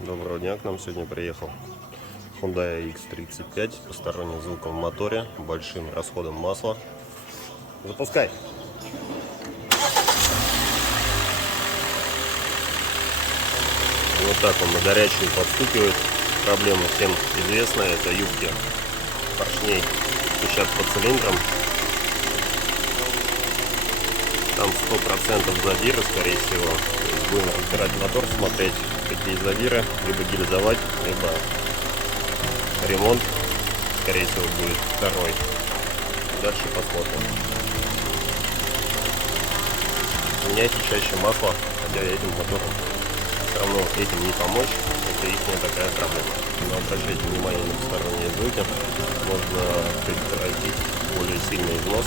Доброго дня, к нам сегодня приехал Hyundai X35 с посторонним звуком в моторе, большим расходом масла. Запускай! Вот так он на горячую подстукивает. Проблема всем известная, это юбки поршней стучат по цилиндрам. Там 100% задиры, скорее всего. Будем разбирать мотор, смотреть, какие задиры, либо гильзовать, либо ремонт, скорее всего, будет второй. Дальше посмотрим. Меняйте чаще масло, хотя этим мотором все равно этим не помочь, это их такая проблема. Но обращайте внимание на посторонние звуки, можно предотвратить более сильный износ.